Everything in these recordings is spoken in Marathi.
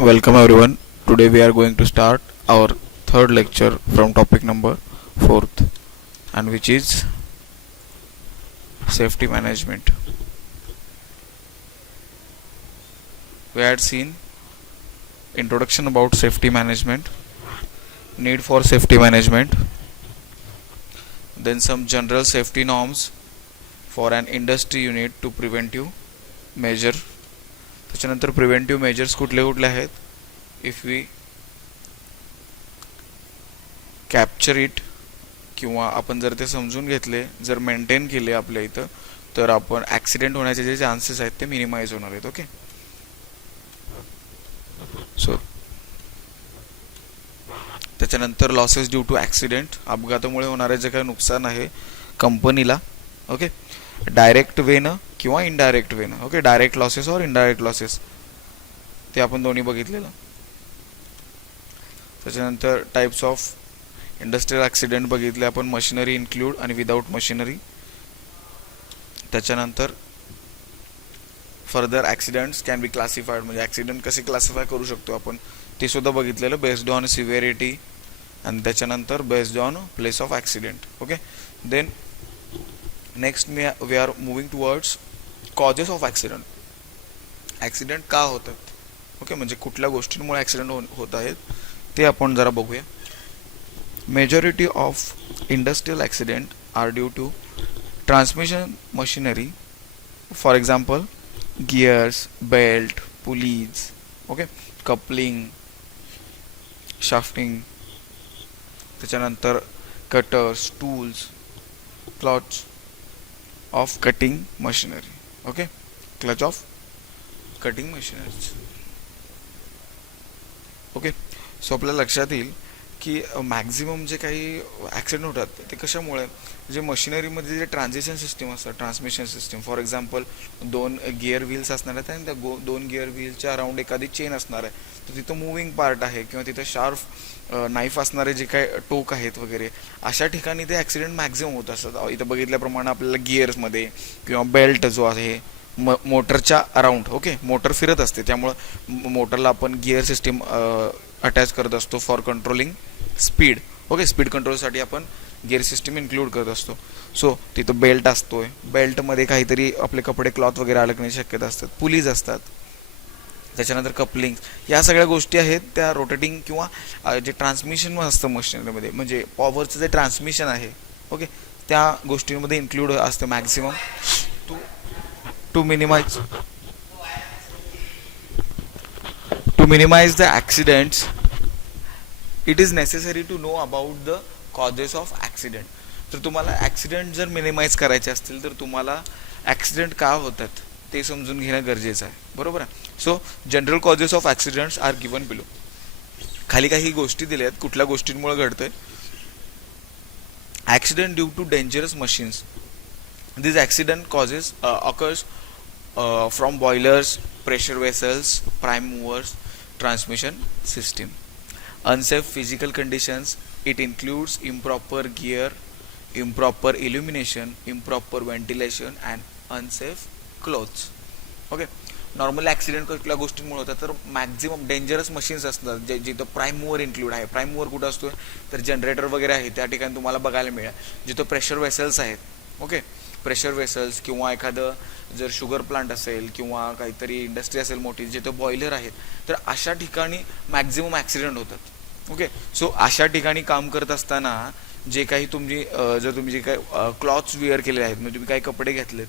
Welcome everyone. Today we are going to start our third lecture from topic number 4th, and which is safety management. We had seen introduction about safety management, need for safety management, then some general safety norms for an industry unit to preventive measure. त्याच्यानंतर प्रिव्हेंटिव्ह मेजर्स कुठले कुठले आहेत, इफ वी कॅप्चर इट किंवा आपण जर ते समजून घेतले, जर मेंटेन केले आपल्या इथं, तर आपण ॲक्सिडेंट होण्याचे जे चान्सेस आहेत ते मिनिमाइज होणार आहेत. ओके, सो त्याच्यानंतर लॉसेस ड्यू टू ॲक्सिडेंट, अपघातामुळे होणारे जे काही नुकसान आहे कंपनीला, ओके, डायरेक्ट वेनं किंवा इनडायरेक्ट वेनं. ओके, डायरेक्ट लॉसेस और इनडायरेक्ट लॉसेस ते आपण दोन्ही बघितलेलं. त्याच्यानंतर टाइप्स ऑफ इंडस्ट्रियल ॲक्सिडेंट बघितले आपण, मशिनरी इन्क्लूड आणि विदाऊट मशिनरी. त्याच्यानंतर further accidents can be classified, म्हणजे ॲक्सिडेंट कसे क्लासिफाय करू शकतो आपण ते सुद्धा बघितलेलं, बेस्ड ऑन सिव्हिरिटी, आणि त्याच्यानंतर based on place of accident. Okay, then next we are moving towards causes of accident. Accident का होतात, ओके, म्हणजे कुठल्या गोष्टींमुळे ॲक्सिडेंट होत आहेत ते आपण जरा बघूया. Majority of industrial accident are due to transmission machinery, for example gears, belt, pulleys, okay, coupling, shafting, त्याच्यानंतर cutters, tools, clutch of cutting machinery. Okay, clutch of cutting machineries. Okay, so आपल्या लक्षात येईल की मॅक्झिमम जे काही ॲक्सिडेंट होतात ते कशामुळे, जे मशिनरीमध्ये जे ट्रान्झिशन सिस्टीम असतात, ट्रान्समिशन सिस्टीम, फॉर एक्झाम्पल दोन गिअर व्हील्स असणार आहेत आणि त्या दोन गिअर व्हीलच्या अराउंड एखादी चेन असणार आहे, तर तिथं मूविंग पार्ट आहे किंवा तिथं शार्प नाईफ असणारे जे काही टोक आहेत वगैरे, अशा ठिकाणी ते ॲक्सिडेंट मॅक्झिमम होत असतात. इथं बघितल्याप्रमाणे आपल्याला गिअर्समध्ये किंवा बेल्ट जो आहे मोटरच्या अराउंड, ओके, मोटर फिरत असते, त्यामुळं मोटरला आपण गिअर सिस्टीम अटॅच करत असतो for controlling speed. Okay, speed कंट्रोलसाठी आपण गिअर सिस्टीम इन्क्लूड करत असतो. सो तिथं बेल्ट असतोय, बेल्टमध्ये काहीतरी आपले कपडे क्लॉथ वगैरे अडकण्याची शक्यता असतात, पुलीज असतात, त्याच्यानंतर कपलिंग, या सगळ्या गोष्टी आहेत त्या रोटेटिंग किंवा जे ट्रान्समिशन असतं मशिनरीमध्ये, म्हणजे पॉवरचं जे ट्रान्समिशन आहे, ओके, त्या गोष्टींमध्ये इन्क्लूड असतं maximum. To minimize the accidents, it is necessary to know about the causes of accident. तर तुम्हाला ॲक्सिडेंट जर मिनिमाइज करायचे असतील तर तुम्हाला ॲक्सिडेंट का होतात ते समजून घेणं गरजेचं आहे, बरोबर आहे. So general causes of accidents are given below. खाली काही गोष्टी दिल्या आहेत कुठल्या गोष्टींमुळे घडतंय. Accident due to dangerous machines, this accident causes occurs from boilers, pressure vessels, prime movers, transmission system. Unsafe physical conditions, it includes improper gear, improper illumination, improper ventilation and unsafe clothes. Okay, normally accident कुठल्या गोष्टींमुळे होतात तर मॅक्झिमम डेंजरस मशीन्स असतात जे जिथं प्राईम मूवर इन्क्लूड आहे. प्राईम मूवर कुठं असतो तर जनरेटर वगैरे आहे त्या ठिकाणी तुम्हाला बघायला मिळेल, जिथं प्रेशर वेसल्स आहेत. ओके, प्रेशर वेसल्स किंवा एखादं जर शुगर प्लांट असेल किंवा काहीतरी इंडस्ट्री असेल मोठी जिथं बॉयलर आहेत, तर अशा ठिकाणी मॅक्झिमम ॲक्सिडेंट होतात. ओके, सो अशा ठिकाणी काम करत असताना जे काही जर तुम्ही जे काही क्लॉथ्स वेअर केलेले आहेत, म्हणजे तुम्ही काही कपडे घेतलेत,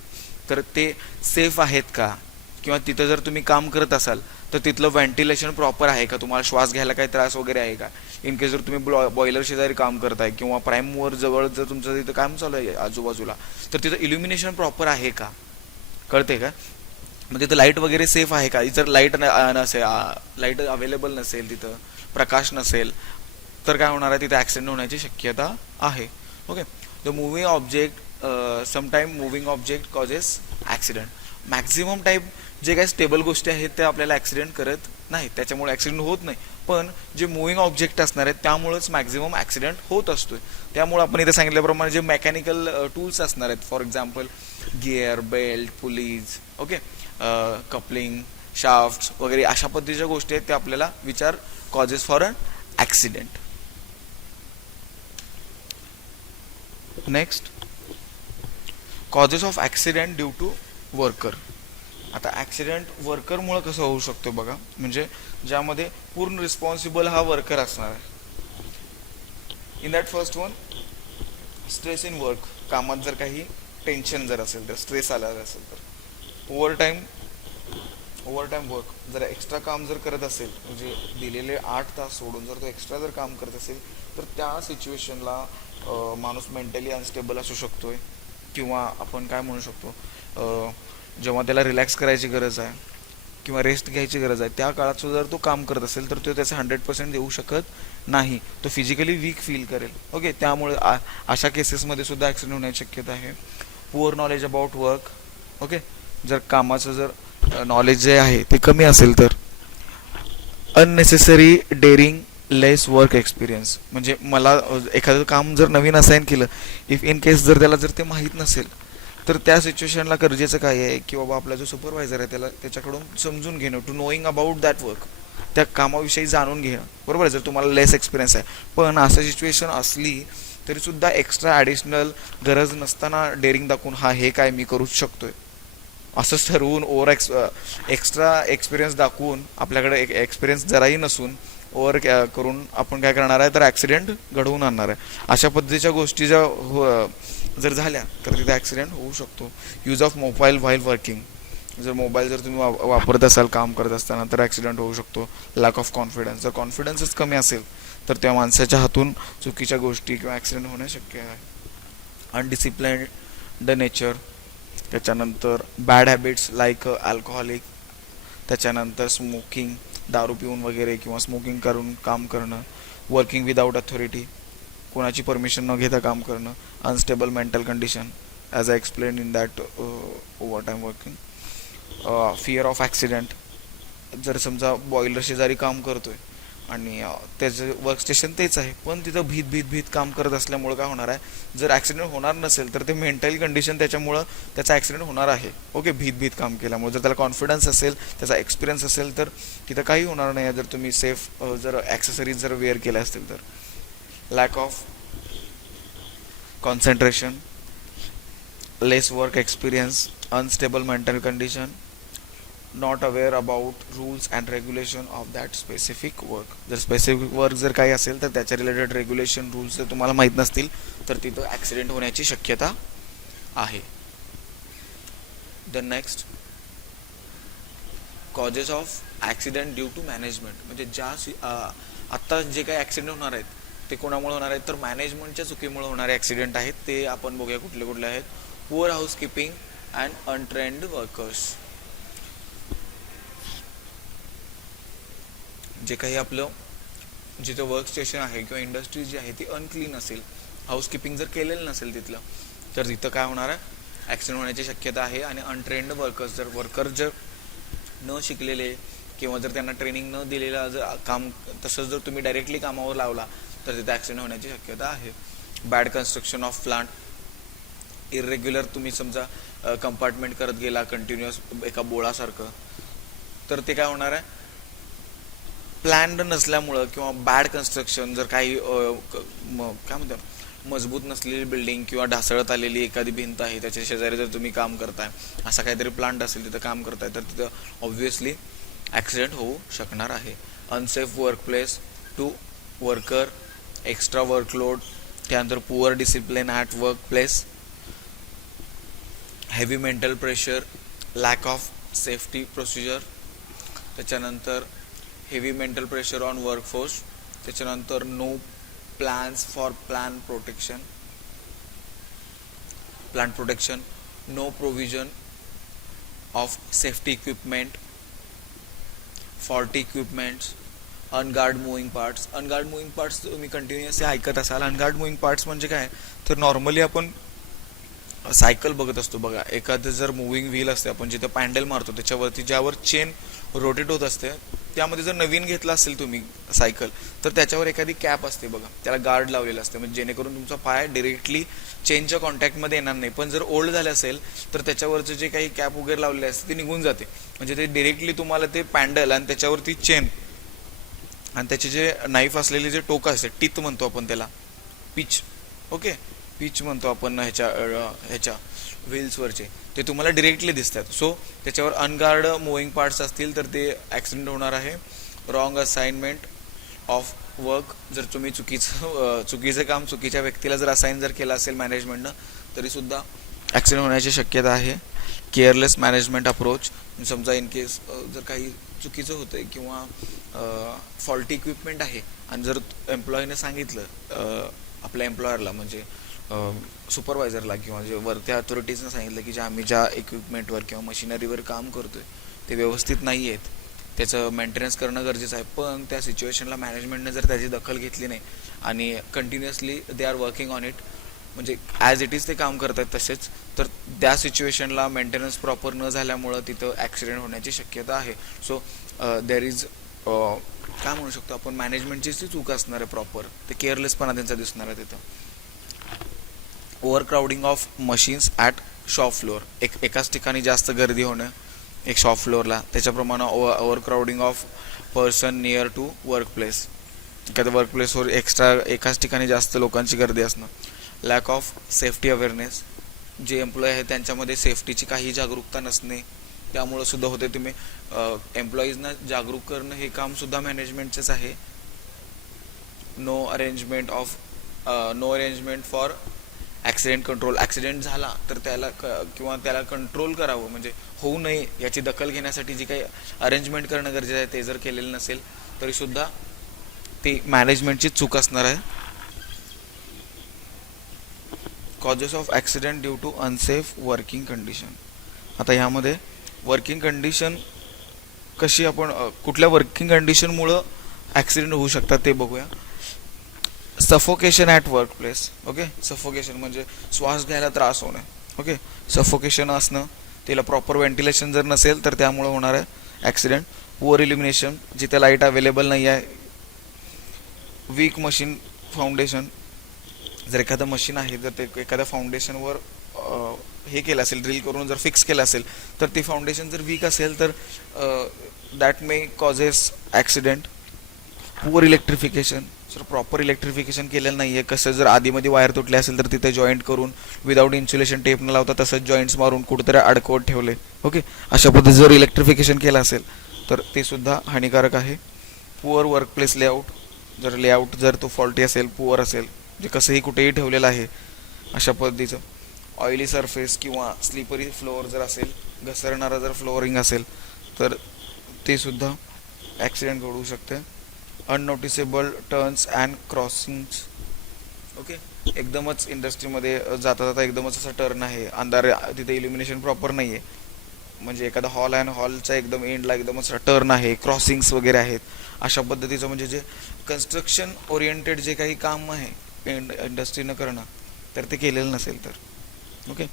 तर ते सेफ आहेत का, किंवा तिथं जर तुम्ही काम करत असाल तर तिथलं व्हेंटिलेशन प्रॉपर आहे का, तुम्हाला श्वास घ्यायला काही त्रास वगैरे आहे का. इन केस जर तुम्ही बॉयलर शेजारी काम करताय किंवा प्राईम मूवर जवळ जर तुमचं तिथं काम चालू आहे आजूबाजूला, तर तिथं इल्युमिनेशन प्रॉपर आहे का, कळते का, म्हणजे तिथं लाईट वगैरे सेफ आहे का. जर लाईट नसेल, लाईट अवेलेबल नसेल, तिथं प्रकाश नसेल, तर काय होणार आहे, तिथं ॲक्सिडेंट होण्याची शक्यता आहे. Okay, the moving object, sometime moving object causes accident. Maximum type जे काही स्टेबल गोष्टी आहेत त्या आपल्याला ॲक्सिडेंट करत नाही, त्याच्यामुळे ॲक्सिडेंट होत नाही, पण जे मुव्हिंग ऑब्जेक्ट असणार आहेत त्यामुळेच मॅक्झिमम ॲक्सिडेंट होत असतोय. त्यामुळे आपण इथे सांगितल्याप्रमाणे जे मेकॅनिकल टूल्स असणार आहेत, for example gear, belt, pulleys, okay, coupling, shaft वगैरे अशा पद्धतीच्या गोष्टी आहेत त्या आपल्याला विचार causes for an accident. Next, causes of accident due to worker. आता ॲक्सिडेंट वर्करमुळं कसं होऊ शकतो बघा, म्हणजे ज्यामध्ये पूर्ण रिस्पॉन्सिबल हा वर्कर असणार आहे. In that first one, stress in work. कामात जर काही टेन्शन जर असेल तर, स्ट्रेस आला असेल तर, ओव्हरटाईम वर्क, जर एक्स्ट्रा काम जर करत असेल, म्हणजे दिलेले 8 तास सोडून जर तो एक्स्ट्रा जर काम करत असेल तर त्या सिच्युएशनला माणूस मेंटली अनस्टेबल असू शकतोय, किंवा आपण काय म्हणू शकतो, जेव्हा त्याला रिलॅक्स करायची गरज आहे किंवा रेस्ट घ्यायची गरज आहे त्या काळात जर तो काम करत असेल तर तो त्याचा 100% देऊ शकत नाही, तो फिजिकली वीक फील करेल. ओके, त्यामुळे अशा केसेसमध्ये सुद्धा ॲक्सिडेंट होण्याची शक्यता आहे. Poor knowledge about work. Okay, जर कामाचं जर नॉलेज जे आहे ते कमी असेल तर. Unnecessary daring, lace work experience. म्हणजे मला एखादं काम जर नवीन असाइन केलं, इफ इन केस जर त्याला जर ते माहीत नसेल तर त्या सिच्युएशनला गरजेचं काय आहे की बाबा आपला जो सुपरवायझर आहे त्याला त्याच्याकडून समजून घेणं, to knowing about that work, त्या कामाविषयी जाणून घेणं. बरोबर आहे, जर तुम्हाला लेस एक्सपिरियन्स आहे. पण असं सिच्युएशन असली तरीसुद्धा एक्स्ट्रा ॲडिशनल गरज नसताना डेअरिंग दाखवून हा हे काय मी करूच शकतोय असंच ठरवून एक्स्ट्रा एक्सपिरियन्स दाखवून आपल्याकडे एक्सपिरियन्स जराही नसून ओव्हर करून आपण काय करणार आहे तर ॲक्सिडेंट घडवून आणणार आहे. अशा पद्धतीच्या गोष्टी जर झाल्या तर तिथे ॲक्सिडेंट होऊ शकतो. Use of mobile while working. जर मोबाईल जर तुम्ही वापरत असाल काम करत असताना तर ॲक्सिडेंट होऊ शकतो. Lack of confidence. जर कॉन्फिडन्सच कमी असेल तर त्या माणसाच्या हातून चुकीच्या गोष्टी किंवा ॲक्सिडेंट होणे शक्य आहे. Undisciplined nature. त्याच्यानंतर बॅड हॅबिट्स लाईक अल्कोहॉलिक. त्याच्यानंतर स्मोकिंग, दारू पिऊन वगैरे किंवा स्मोकिंग करून काम करणं. वर्किंग विदाऊट अथॉरिटी, कोणाची परमिशन न घेता काम करणं. Unstable mental condition as I explain in that over time working. Fear of accident. जर समजा बॉयलर शेजारी काम करतोय आणि त्याचं वर्कस्टेशन तेच आहे पण तिथं भीत काम करत असल्यामुळं काय होणार आहे, जर ॲक्सिडेंट होणार नसेल तर ते मेंटल कंडिशन त्याच्यामुळं त्याचा ॲक्सिडेंट होणार आहे. ओके, भीत काम केल्यामुळे. जर त्याला कॉन्फिडन्स असेल, त्याचा एक्सपिरियन्स असेल तर तिथं काही होणार नाही जर तुम्ही सेफ जर ॲक्सेसरीज जर वेअर केल्या असतील तर. Lack of concentration, lace work experience, unstable mental condition, not aware about rules and regulation of that specific work. जर स्पेसिफिक वर्क जर काही असेल तर त्याच्या रिलेटेड रेग्युलेशन रूल्स जर तुम्हाला माहीत नसतील तर तिथं ॲक्सिडेंट होण्याची शक्यता आहे. The next, causes of accident due to management. म्हणजे आत्ता जे काही ॲक्सिडेंट होणार आहेत ते कोणामुळे होणार आहेत तर मॅनेजमेंटच्या चुकीमुळे होणारे ॲक्सिडेंट आहेत. ते आपण बघूया कुठले कुठले आहेत. Poor housekeeping and untrained workers. जे काही आपलं जिथं वर्क स्टेशन आहे किंवा इंडस्ट्री जी आहे ती अनक्लीन असेल, हाऊसकीपिंग जर केलेलं नसेल तिथलं तर तिथं काय होणार आहे, ॲक्सिडेंट होण्याची शक्यता आहे. आणि अनट्रेन्ड वर्कर्स, जर वर्कर जर न शिकलेले किंवा जर त्यांना ट्रेनिंग न दिलेला जर काम तसंच जर तुम्ही डायरेक्टली कामावर लावला तर तिथं ॲक्सिडेंट होण्याची शक्यता आहे. Bad construction of plant. Irregular तुम्ही समजा कंपार्टमेंट करत गेला कंटिन्युअस एका बोळासारखं तर ते काय होणार आहे, प्लॅन्ड नसल्यामुळं किंवा बॅड कन्स्ट्रक्शन. जर काही काय म्हणतात मजबूत नसलेली बिल्डिंग किंवा ढासळत आलेली एखादी भिंत आहे त्याच्या शेजारी जर तुम्ही काम करताय, असा काहीतरी प्लांट असेल तिथं काम करताय तर तिथं ऑब्व्हियसली ॲक्सिडेंट होऊ शकणार आहे. Unsafe workplace to worker, extra workload. त्यानंतर poor discipline at workplace, heavy mental pressure, lack of safety procedure. त्याच्यानंतर heavy mental pressure on workforce. त्याच्यानंतर no plans for plant protection, no provision of safety equipment, faulty equipments, unguard moving parts. Unguard moving parts तुम्ही कंटिन्युअसली ऐकत असाल. अनगार्ड मुव्हिंग पार्ट्स म्हणजे काय तर नॉर्मली आपण सायकल बघत असतो बघा, एखादं जर मुव्हिंग व्हील असते आपण जिथं पॅन्डल मारतो त्याच्यावरती ज्यावर चेन रोटेट होत असते त्यामध्ये जर नवीन घेतला असेल तुम्ही सायकल, तर त्याच्यावर एखादी कॅप असते बघा, त्याला गार्ड लावलेलं असते, म्हणजे जेणेकरून तुमचा पाय डिरेक्टली चेनच्या कॉन्टॅक्टमध्ये येणार नाही. पण जर ओल्ड झालं असेल तर त्याच्यावरचं जे काही कॅप वगैरे लावलेले असते ते निघून जाते, म्हणजे ते डिरेक्टली तुम्हाला ते पॅन्डल आणि त्याच्यावरती चेन आणि त्याचे जे नाईफ असलेले जे टोक असते, टीथ म्हणतो आपण त्याला, पिच, ओके, पिच म्हणतो आपण ह्याच्या व्हील्सवरचे, ते तुम्हाला डिरेक्टली दिसतात. सो त्याच्यावर अनगार्ड मुव्हिंग पार्ट्स असतील तर ते ॲक्सिडेंट होणार आहे. रॉंग असाइनमेंट ऑफ वर्क, जर तुम्ही चुकीचं काम चुकीच्या व्यक्तीला जर असाइन जर केलं असेल मॅनेजमेंटनं, तरीसुद्धा ॲक्सिडेंट होण्याची शक्यता आहे. केअरलेस मॅनेजमेंट अप्रोच, समजा इन केस जर काही चुकीचं होतं आहे किंवा फॉल्टी इक्विपमेंट आहे आणि जर एम्प्लॉईने सांगितलं आपल्या एम्प्लॉयरला, म्हणजे सुपरवायझरला किंवा जे वरत्या अथॉरिटीजनं सांगितलं की आम्ही ज्या इक्विपमेंटवर किंवा मशिनरीवर काम करतोय ते व्यवस्थित नाही आहेत, त्याचं मेंटेनन्स करणं गरजेचं आहे, पण त्या सिच्युएशनला मॅनेजमेंटने जर त्याची दखल घेतली नाही आणि continuously they are working on it, म्हणजे ॲज इट इज ते काम करतात तसेच, तर त्या सिच्युएशनला मेंटेनन्स प्रॉपर न झाल्यामुळं तिथं ॲक्सिडेंट होण्याची शक्यता आहे. सो देर इज काय म्हणू शकतो आपण, मॅनेजमेंटचीच ती चूक असणार आहे प्रॉपर, ते केअरलेसपणा त्यांचा दिसणार आहे तिथं. Overcrowding of machines at shop floor, एकाच ठिकाणी जास्त गर्दी होणं एक शॉप फ्लोअरला, त्याच्याप्रमाणे overcrowding of person near to work place, एखाद्या वर्क प्लेसवर एक्स्ट्रा एकाच ठिकाणी जास्त लोकांची गर्दी असणं. लॅक ऑफ सेफ्टी अवेअरनेस, जे एम्प्लॉई आहेत त्यांच्यामध्ये सेफ्टीची काही जागरूकता नसणे, त्यामुळं सुद्धा होते. तुम्ही एम्प्लॉईजना जागरूक करणं हे कामसुद्धा मॅनेजमेंटचंच आहे. No arrangement for accident control, accident झाला तर त्याला कंट्रोल करावं, म्हणजे होऊ नये याची दखल घेण्यासाठी जी काही अरेंजमेंट करणं गरजेचं आहे ते जर केलेलं नसेल तरीसुद्धा ती मॅनेजमेंटची चूक असणार आहे. Causes of accident due to unsafe working condition, आता ह्यामध्ये वर्किंग कंडिशन कशी, आपण कुठल्या वर्किंग कंडिशनमुळं ॲक्सिडेंट होऊ शकतात ते बघूया. Suffocation at work place, okay, suffocation म्हणजे श्वास घ्यायला त्रास होणे, ओके, सफोकेशन असणं, त्याला प्रॉपर व्हेंटिलेशन जर नसेल तर त्यामुळे होणार आहे ॲक्सिडेंट. पुअर इल्युमिनेशन, जिथे लाईट अवेलेबल नाही आहे. वीक मशीन फाउंडेशन, जर एखादं मशीन आहे जर ते एखाद्या फाउंडेशनवर हे केलं असेल, ड्रिल करून जर फिक्स केलं असेल तर ती फाउंडेशन जर वीक असेल तर that may causes accident. Poor electrification, जर प्रॉपर इलेक्ट्रिफिकेशन केलेलं नाही आहे, कसं जर आधीमध्ये वायर तुटले असेल तर तिथे जॉईंट करून विदाऊट इन्सुलेशन टेप न लावता तसंच जॉईंट्स मारून कुठेतरी अडकवत ठेवले, ओके, अशा पद्धतीने जर इलेक्ट्रिफिकेशन केलं असेल तर ते सुद्धा हानिकारक आहे. पुअर वर्क प्लेस लेआउट, जर लेआउट जर तो फॉल्टी असेल, पुअर असेल, जे कसंही कुठेही ठेवलेलं आहे अशा पद्धतीचं. ऑइली सरफेस किंवा स्लिपरी फ्लोअर जर असेल, घसरणारा जर फ्लोअरिंग असेल तर ते सुद्धा ॲक्सिडेंट घडवू शकते. अननोटिसेबल टर्न्स अँड क्रॉसिंग्स, ओके, एकदमच इंडस्ट्रीमध्ये जाता जाता एकदमच असा टर्न आहे, अंधार, तिथे इल्युमिनेशन प्रॉपर नाही आहे, म्हणजे एखादा हॉल आहे आणि हॉलच्या एकदम एंडला एकदमच टर्न आहे, क्रॉसिंग्स वगैरे आहेत, अशा पद्धतीचं म्हणजे जे कन्स्ट्रक्शन ओरिएंटेड जे काही काम आहे इंडस्ट्रीनं करणं तर ते केलेलं नसेल तर, okay.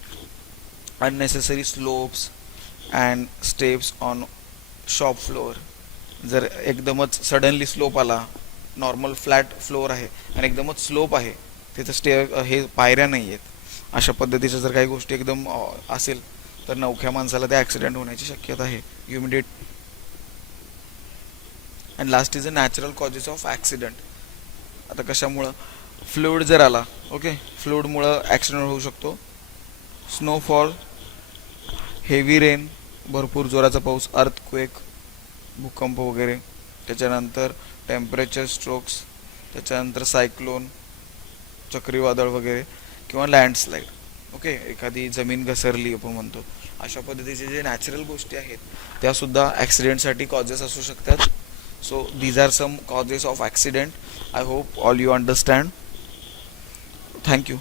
Unnecessary slopes and steps on shop floor, जर एकदमच सडनली स्लोप आला, नॉर्मल फ्लॅट फ्लोअर आहे आणि एकदमच स्लोप आहे, तिथं हे पायऱ्या नाही आहेत, अशा पद्धतीच्या जर काही गोष्टी एकदम असेल तर नवख्या माणसाला ते ॲक्सिडेंट होण्याची शक्यता आहे. Humidity. And last is a natural causes of accident, आता कशामुळं, फ्लुइड जर आला, ओके, फ्लुइडमुळं ॲक्सिडेंट होऊ शकतो. स्नोफॉल, हेवी रेन, भरपूर जोराचा पाऊस, अर्थक्वेक, भूकंप वगैरे, त्याच्यानंतर टेम्परेचर स्ट्रोक्स, त्याच्यानंतर सायक्लोन, चक्रीवादळ वगैरे, किंवा लँडस्लाईड, ओके, एखादी जमीन घसरली आपण म्हणतो, अशा पद्धतीचे जे नॅचरल गोष्टी आहेत त्यासुद्धा ॲक्सिडेंटसाठी कॉजेस असू शकतात. So these are some causes of accident. I hope all you understand. Thank you.